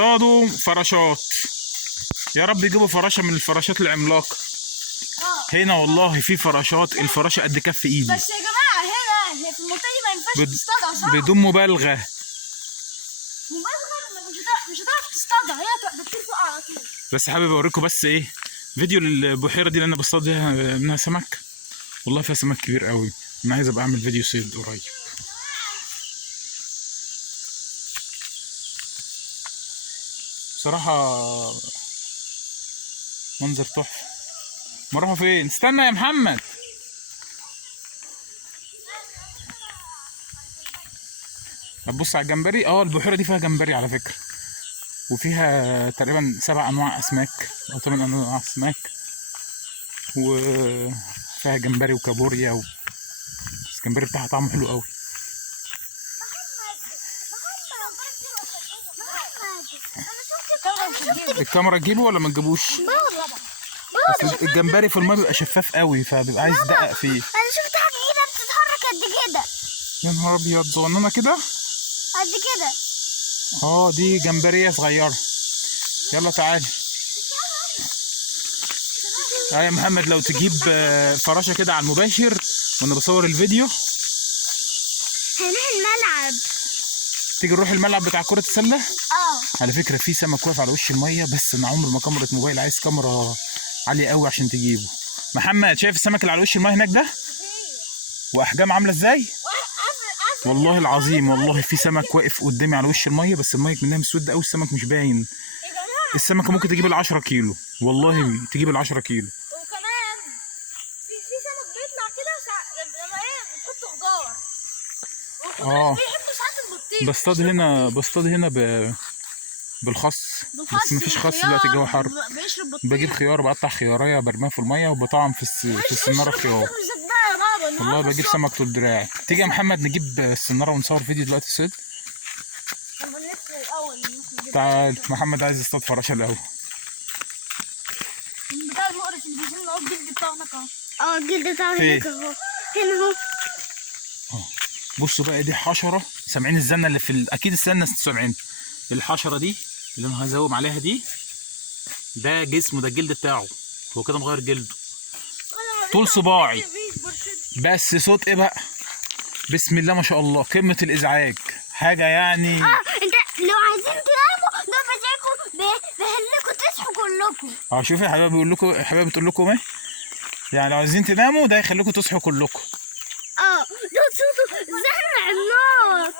بيصطادوا فراشات. يا رب يجيبوا فراشة من الفراشات العملاقة. هنا والله في فراشات، الفراشة قد كف ايدي. بس يا جماعة هنا في المنطقة دي ما ينفعش تصطادها، صح؟ بدون مبالغة. مش هتعرف تصطادها، هي هتبقى بتطير فوق على طول. بس حابب اوريكم بس ايه فيديو للبحيرة دي اللي انا بصطاد منها سمك. والله فيها سمك كبير قوي. انا عايز ابقى اعمل فيديو صيد قريب. بصراحة منظر تحفة. نروحوا فين؟ استنى يا محمد. هتبص على الجمبري. البحيرة دي فيها جمبري على فكرة، وفيها تقريبا 7 انواع اسماك او 8 انواع اسماك، وفيها جمبري وكابوريا الجمبري بتاعها طعمه حلو قوي. الكاميرا تجيبه ولا ما تجيبوش؟ بس الجمبري في الماء بيبقى شفاف قوي، فبيبقى عايز دقق فيه. انا شفت حاجة كده بتتحرك قد كده. يا نهار ابيض، صغننه كده قد كده. دي جمبريه صغيره. يلا تعالى. يا محمد لو تجيب فراشه كده على المباشر وانا بصور الفيديو. هنروح الملعب. تيجي نروح الملعب بتاع كرة السلة؟ على فكرة في سمك واقف على وش المية، بس انا عمري ما كاميرا موبايل، عايز كاميرا عالية قوي عشان تجيبه. محمد شايف السمك اللي على وش المية هناك ده؟ واحجام عاملة ازاي؟ والله العظيم والله في سمك واقف قدامي على وش المية، بس المية منها مسودة قوي، السمك مش باين. السمكة ممكن تجيب ال10 كيلو، والله تجيب ال10 كيلو. وكمان في سمك بيطلع كده لما بتحط خضار. بيحبوا ساعات البطيخ. بصطاد هنا بالخص، بس مفيش خص دلوقتي، الجو حر. بجيب خيار، بقطع خيارية برميها في المية وبطعم في السنارة خيار. والله بجيب سمك طول دراعي. تيجي يا محمد نجيب السنارة ونصور فيديو دلوقتي صيد؟ تعال محمد عايز يصطاد فراشة الأول. بتاع المقرف اللي بيجي لنا الجلد بتاعه هناك اهو. الجلد بتاعه هناك اهو. هنا اهو. بصوا بقى، دي حشرة. سامعين الزنة اللي أكيد السنة سامعين. الحشرة دي اللي أنا هزوم عليها دي، ده جسمه، ده الجلد بتاعه، هو كده مغير جلده طول صباعي. بس صوت ايه بقى؟ بسم الله ما شاء الله، قمة الإزعاج، حاجة يعني. انت لو عايزين تناموا ده مزاجكم، بيهلكوا تصحوا كلكم. شوفي يا حبايبي، بيقول لكم، حبايبي بتقول لكم ايه؟ يعني لو عايزين تناموا ده يخليكم تصحوا كلكم. ده صوته زرع النار.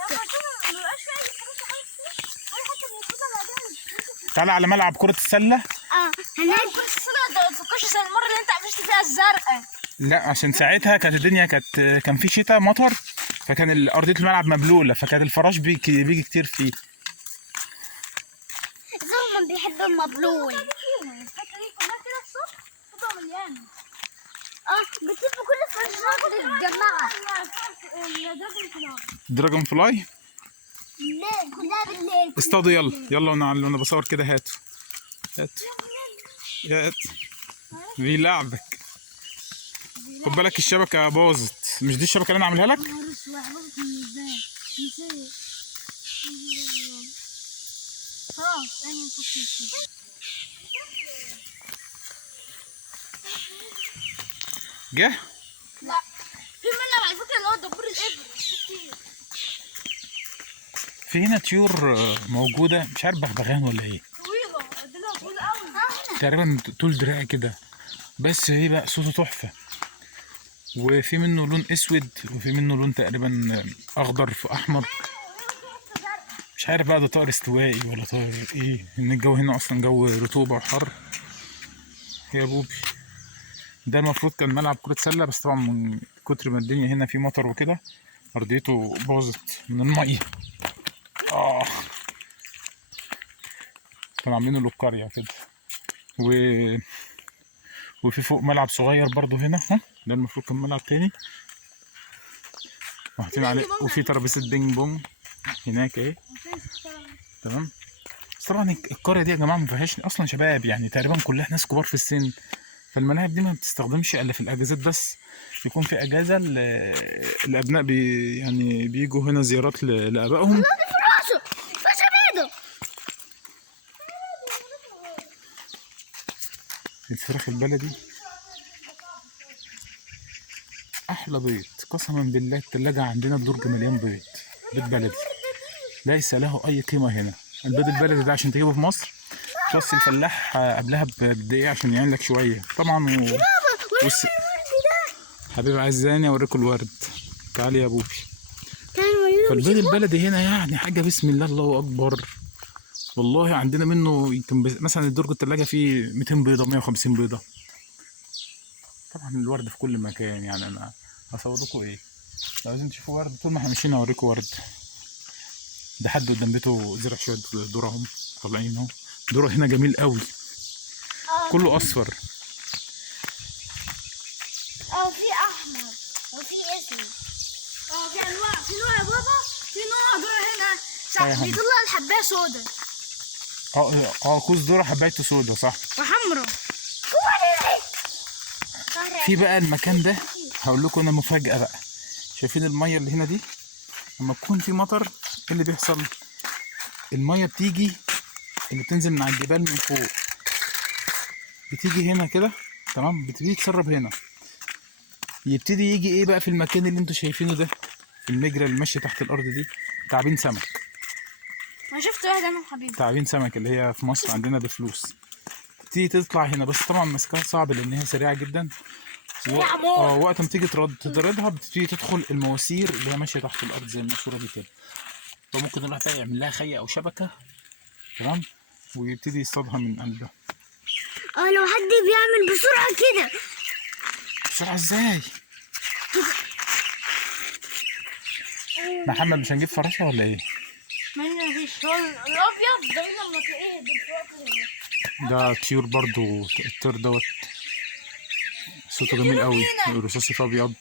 تعالى على ملعب كرة السلة. هناك كرة السلة ما تفكرش زي المرة اللي انت قفشت فيها الزرقاء. لا، عشان ساعتها كانت الدنيا كان في شتاء مطر، فكان أرضية الملعب مبلولة، فكان الفراش بيجي كتير فيه. زلمة بيحب المبلول. الحتة دي كلها كده الصبح بتبقى مليانة. بتبقى كل الفراشات متجمعة. دراجون فلاي؟ لا كلها بالليل. اصطادوا يلا وانا بصور كده. هاتوا في لعبك. خد بالك الشبكة باظت. مش دي الشبكة اللي انا عاملها لك؟ جه؟ لا في منها على فكرة اللي هو دبور الإبر. في هنا طيور موجودة، مش عارف بغبغان ولا ايه. طويلة، قدنا طويلة قوي. تقريبا طول دراعي كده، بس ايه بقى صوته تحفة. وفي منه لون اسود، وفي منه لون تقريبا اخضر في احمر. مش عارف بقى ده طائر استوائي ولا طائر ايه، ان الجو هنا اصلا جو رطوبة وحر. يا بوبي ده المفروض كان ملعب كرة سلة، بس طبعا من كتر ما الدنيا هنا في مطر وكده ارضيته باظت من المية. كانوا عاملينه للقرية كده. وفي فوق ملعب صغير برضو هنا، ده المفروض كان ملعب تاني وحاطين عليه، وفي ترابيزة بينج بونج هناك اهي. تمام. بس طبعا القرية دي يا جماعة ما فيهاش اصلا شباب، يعني تقريبا كلها ناس كبار في السن، فالملاعب دي ما بتستخدمش الا في الاجازات بس. يكون في اجازة الابناء يعني بيجوا هنا زيارات لابائهم. الفراخ البلدي احلى بيض، قسما بالله التلاجة عندنا الدرج مليان بيض، بيض بلدي ليس له اي قيمة هنا. البيض البلدي ده عشان تجيبه في مصر توصي الفلاح قبلها بدقيقة عشان يعين لك شوية طبعا بص حبيبي عايزاني اوريكم الورد، تعالي يا بوبي. فالبيض البلدي هنا يعني حاجة بسم الله الله اكبر، والله عندنا منه يمكن مثلا الدرج التلاجة فيه 200 بيضة 150 بيضة. طبعا الورد في كل مكان، يعني انا هصور لكم ايه لو عايزين تشوفوا ورد طول ما احنا ماشيين اوريكم ورد. ده حد قدام بيته زرع شويه ذره اهم طالعين اهو، ذره هنا جميل قوي كله اصفر. في احمر وفي اسود. في انواع، في نوع يا بابا، في نوع ذره هنا صح بيطلع الحبايه سودا. كوز ذره حبايته سودا صح وحمرا. في بقى المكان ده هقول لكم انا مفاجاه بقى. شايفين الميه اللي هنا دي؟ لما تكون في مطر ايه اللي بيحصل؟ الميه بتيجي اللي بتنزل من على الجبال من فوق بتيجي هنا كده تمام، بتبتدي تسرب هنا، يبتدي يجي ايه بقى في المكان اللي انتوا شايفينه ده، في المجرى اللي ماشيه تحت الارض دي، تعابين سمك. انا شفت واحده انا حبيبي تعابين سمك اللي هي في مصر عندنا بفلوس، تيجي تطلع هنا بس طبعا ماسكاها صعب لان هي سريعه جدا. وقت ما تيجي تطردها بتبتدي تدخل المواسير اللي هي ماشيه تحت الارض زي الماسوره دي كده، فممكن الواحد يعمل لها خيه او شبكه تمام ويبتدي يصطادها من قلبها. لو حد بيعمل بسرعه كده. بسرعه ازاي؟ محمد مش هنجيب فراشه ولا ايه؟ ما فيش، هو الابيض ده لما تلاقيه ده طيور برضو، الطير دوت صوته جميل قوي، رصاصي في ابيض.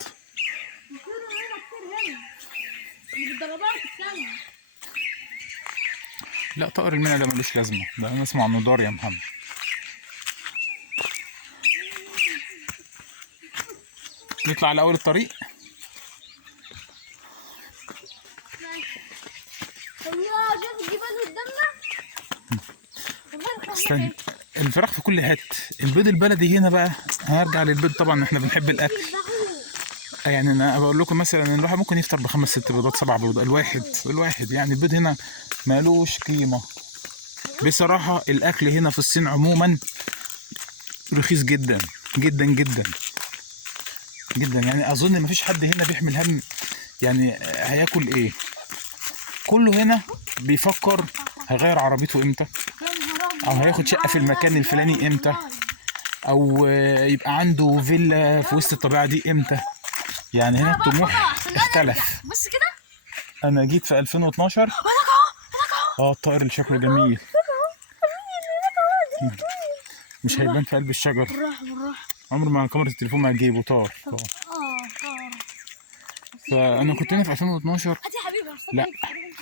لا طائر المنى ده ملوش لازمه، ده انا اسمه عنه دار يا محمد. نطلع على اول الطريق. شوف الجبال قدامنا. استنى، الفراخ في كل حته. البيض البلدي هنا بقى هنرجع للبيض، طبعا احنا بنحب الاكل، يعني انا بقول لكم مثلا ان الواحد ممكن يفطر بخمس ست بيضات 7 بيضات الواحد، يعني البيض هنا مالوش قيمه بصراحه. الاكل هنا في الصين عموما رخيص جدا جدا جدا جدا، يعني اظن مفيش حد هنا بيحمل هم يعني هياكل ايه. كله هنا بيفكر هيغير عربيته امتى، او هياخد شقه في المكان الفلاني امتى، او يبقى عنده فيلا في وسط الطبيعه دي امتى. يعني هنا الطموح اختلف. بس كده انا جيت في 2012. الطائر اللي شكله جميل مش هيبان في قلب الشجر، بالراحه عمر ما كاميرا التليفون ما هتجيبه طار. فانا كنت هنا في 2012. لا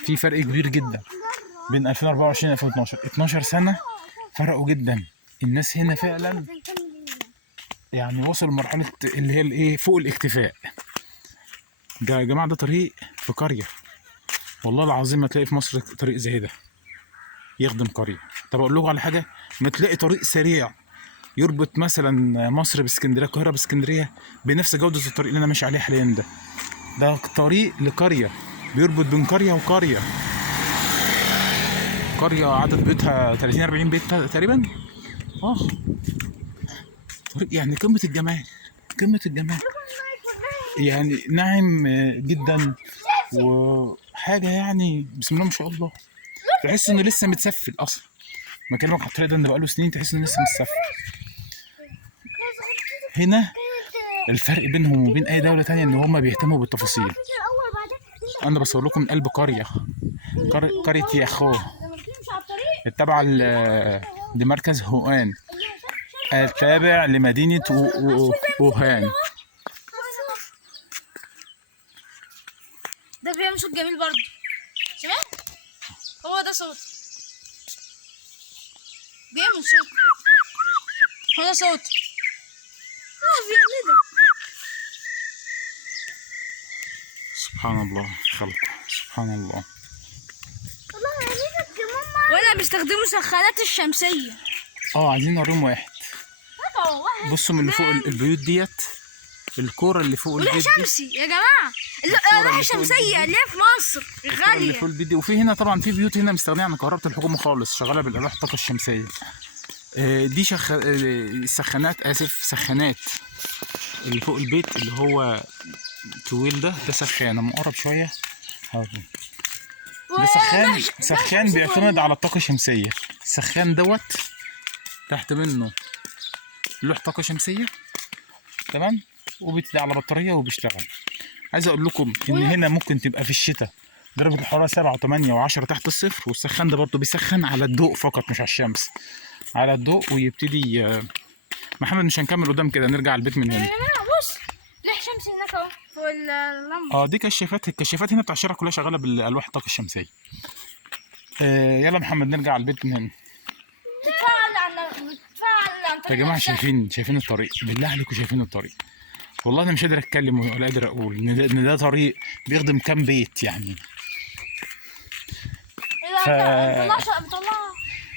في فرق كبير جدا بين 2024 و 2012، 12 سنه فرقوا جدا. الناس هنا فعلا يعني وصلوا لمرحله اللي هي الايه فوق الاكتفاء. ده يا جماعه ده طريق في قريه، والله العظيم ما تلاقي في مصر طريق زي ده يخدم قريه. طب اقول لكم على حاجه، ما تلاقي طريق سريع يربط مثلا مصر باسكندريه، القاهره باسكندريه بنفس جوده الطريق اللي انا ماشي عليه حاليا ده. ده طريق لقريه بيربط بين قريه وقريه، قريه عدد بيوتها 30 40 بيت تقريبا. طريق يعني قمه الجمال، قمه الجمال، يعني ناعم جدا وحاجه يعني بسم الله ما شاء الله. تحس انه لسه متسفل اصلا، مكانك على الطريق ده انه بقاله سنين تحس انه لسه متسفل. هنا الفرق بينهم وبين اي دوله تانية ان هم بيهتموا بالتفاصيل. انا بصور لكم من قلب قريه ياخو التابعه لمركز هوان، التابع لمدينه ووهان. ده بيعمل صوت جميل برضه، سمعت؟ هو ده صوت بيعمل صوت، هو ده صوت بيعمل ده. سبحان الله خلقه، سبحان الله. ولا بيستخدموا سخانات الشمسيه. عايزين نوريهم واحد. واحد بصوا من اللي فوق البيوت ديت، الكوره اللي فوق ولوح البيت دي، شمسي يا جماعه. اللوحه اللي فوق الشمسيه اللي هي في مصر الكوره اللي غاليه. فوق البيت دي. وفي هنا طبعا في بيوت هنا مستغنيه عن كهرباء الحكومه خالص، شغاله بالالواح الطاقه الشمسيه. دي سخانات، اسف سخانات اللي فوق البيت اللي هو طويل ده سخان. اما اقرب شويه هذا ده سخان بيعتمد على الطاقه الشمسيه. السخان دوت تحت منه لوح طاقه شمسيه، تمام، وبيطلع على بطاريه وبيشتغل. عايز اقول لكم ان هنا ممكن تبقى في الشتاء درجه الحراره 7 و8 و10 تحت الصفر، والسخان ده برضه بيسخن على الضوء فقط مش على الشمس، على الضوء. ويبتدي محمد مش هنكمل قدام كده، نرجع البيت من هنا. يا جماعه بص لوح شمسي هناك اهو فوق اللمبه. دي كشافات. الكشافات هنا بتاع الشارع كلها شغاله بالالواح الطاقه الشمسيه. يلا محمد نرجع البيت من هنا. بتفعل عن يا جماعه شايفين الطريق؟ بالله عليكم شايفين الطريق؟ والله انا مش قادر اتكلم ولا قادر اقول ان ده طريق بيخدم كام بيت يعني.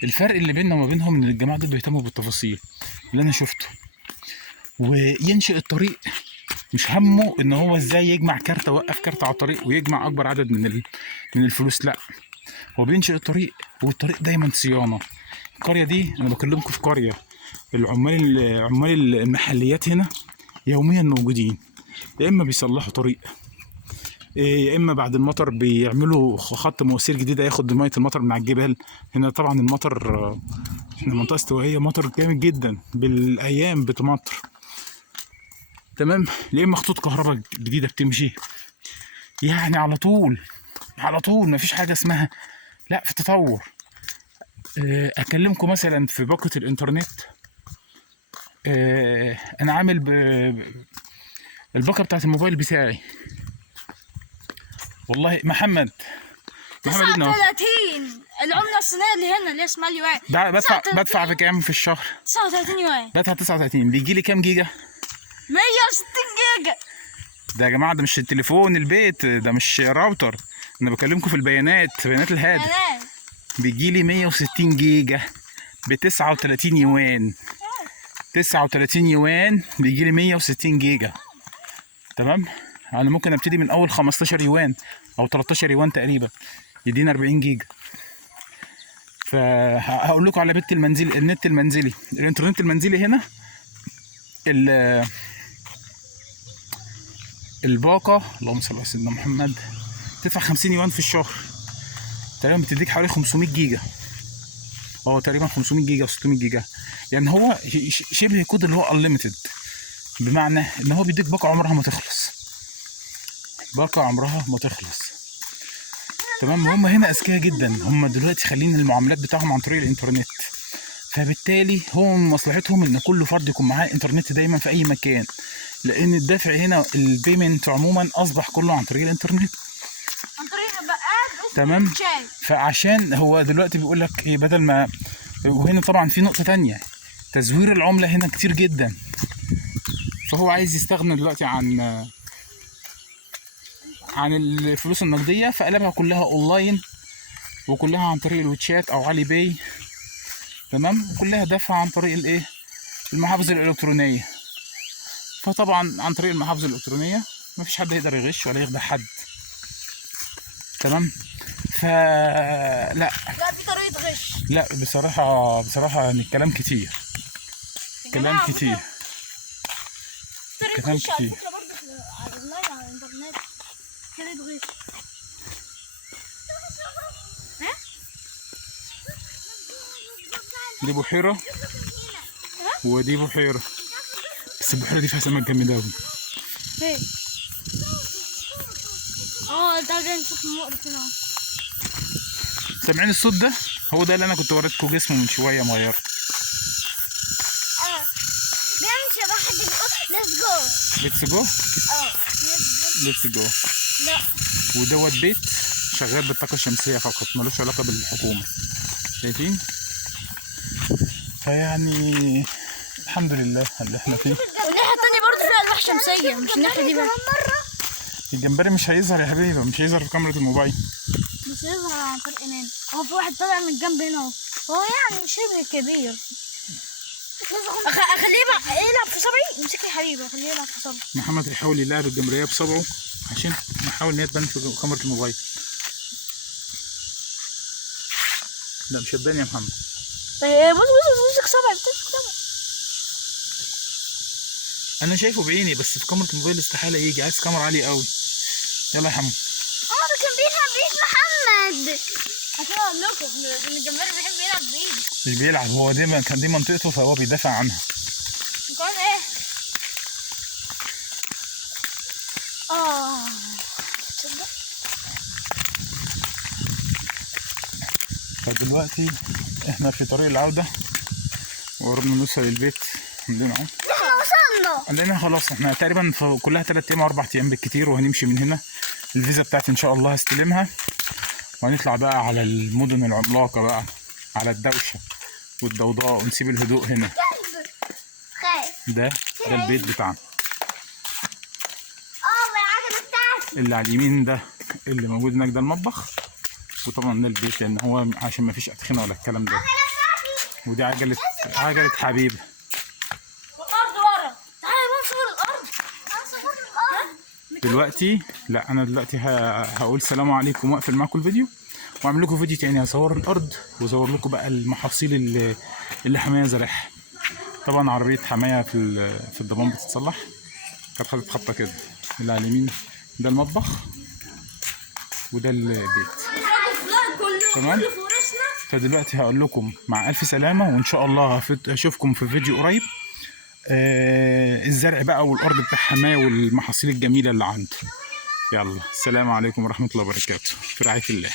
الفرق اللي بيننا وما بينهم ان الجماعه دول بيهتموا بالتفاصيل اللي انا شفته. وينشئ الطريق مش همه ان هو ازاي يجمع كارته، وقف كارته على الطريق ويجمع اكبر عدد من الفلوس، لا، هو بينشئ الطريق والطريق دايما صيانه. القريه دي انا بكلمكم في قريه عمال المحليات هنا يوميا موجودين، يا اما بيصلحوا طريق، يا اما بعد المطر بيعملوا خط مواسير جديده ياخد ميه المطر من على الجبال. هنا طبعا المطر، احنا منطقه استوائيه، مطر جامد جدا بالايام بتمطر، تمام. يا اما خطوط كهرباء جديده بتمشي، يعني على طول مفيش حاجه اسمها لا في تطور. اكلمكم مثلا في باقه الانترنت، انا عامل الباقه بتاعت الموبايل بتاعي، والله محمد 39 العمله الصينيه اللي هنا اللي اسمها اليوان. بدفع في كام في الشهر؟ 39 يوان. بدفع 39. بيجي لي كام جيجا؟ 160 جيجا. ده يا جماعه ده مش التليفون البيت، ده مش راوتر، انا بكلمكم في بيانات الهاتف. بيجي لي 160 جيجا ب 39 يوان. 39 يوان بيجي لي 160 جيجا، تمام. انا ممكن ابتدي من اول 15 يوان او 13 يوان تقريبا، يدينا 40 جيجا. فهقول لكم على النت المنزلي، الانترنت المنزلي هنا الباقه، اللهم صل على سيدنا محمد، تدفع 50 يوان في الشهر، تقريبا بتديك حوالي 500 جيجا، تقريبا 500 جيجا و600 جيجا. يعني هو شبه كود اللي هو unlimited، بمعنى ان هو بيديك باقه عمرها ما تخلص، تمام. هم هنا اذكياء جدا، هم دلوقتي خلين المعاملات بتاعهم عن طريق الانترنت، فبالتالي هو من مصلحتهم ان كل فرد يكون معاه انترنت دايما في اي مكان، لان الدفع هنا البيمنت عموما اصبح كله عن طريق الانترنت، عن طريق البقال، تمام. فعشان هو دلوقتي بيقول لك ايه، بدل ما، وهنا طبعا في نقطه تانية، تزوير العمله هنا كتير جدا، فهو عايز يستغنى دلوقتي عن الفلوس النقديه، فقلبها كلها اونلاين وكلها عن طريق الواتشات او علي باي، تمام. وكلها دفع عن طريق المحافظ الالكترونيه. فطبعا عن طريق المحافظ الالكترونيه مفيش حد يقدر يغش ولا يخدع حد، تمام. لا في طريقه غش، لا بصراحه يعني الكلام كتير، كلام كتير. طريقه غش على فكره برضه على الانترنت، طريقه غش. دي بحيره ودي بحيره، بس البحيره دي فيها سمك جامد اوي. ده جاي صوت مقرف هنا. سامعين الصوت ده؟ هو ده اللي انا كنت وريتكم جسمه من شويه مغير. بيمشي واحد بيقول ليتس جو. ليتس جو. لا. ودوت بيت شغال بالطاقه الشمسيه فقط، ملوش علاقه بالحكومه، شايفين؟ فيعني الحمد لله اللي احنا فيه. والناحيه الثانيه برضه فيها الواح شمسيه، مش الناحيه دي بس. الجمبري مش هيظهر يا حبيبي، مش هيظهر في كاميرا الموبايل، مش هيظهر عن طريق هنا. هو في واحد طالع من الجنب هنا اهو، هو يعني شبه كبير. حبيبي خليه يلعب في صبعه. محمد هيحاول يلعب الجمبريه بصبعه عشان نحاول ان هي تبان في كاميرا الموبايل. لا مش هتبان يا محمد. بص امسك صبعي، امسك صبعي. انا شايفه بعيني بس في كاميرا الموبايل استحاله يجي، عايز كاميرا عاليه قوي. يلا يا حمو. ده كان بيلعب بايد محمد. عشان اقول لكم ان الجمبري بيحب يلعب بايده. مش بيلعب، هو دي كان دي منطقته فهو بيدافع عنها. كمان ايه؟ فدلوقتي احنا في طريق العودة وقربنا نوصل البيت عندنا اهو. احنا وصلنا. عندنا خلاص، احنا تقريبا كلها 3 ايام او 4 ايام بالكتير وهنمشي من هنا. الفيزا بتاعتي ان شاء الله هستلمها وهنطلع بقى على المدن العملاقة بقى، على الدوشة والضوضاء ونسيب الهدوء هنا. ده البيت بتاعنا. العجلة بتاعتي. اللي على اليمين ده اللي موجود هناك ده المطبخ، وطبعا ده البيت لان هو عشان ما فيش ادخنه ولا الكلام ده. ودي عجله حبيب. والارض ورا. تعالى نصور الارض. نصور الارض. دلوقتي لا، انا دلوقتي هقول سلام عليكم واقفل معاكم الفيديو واعمل لكم فيديو تاني. هصور الارض واصور لكم بقى المحاصيل اللي حمايه زارعها. طبعا عربيه حمايه في الضمان بتتصلح، كانت حاطط خطه كده. اللي على اليمين ده المطبخ وده البيت. تمام. فدلوقتي هقول لكم مع الف سلامه وان شاء الله اشوفكم في فيديو قريب. الزرع بقى والارض بتاع حمايه والمحاصيل الجميله اللي عنده. يلا السلام عليكم ورحمه الله وبركاته، في رعايه الله.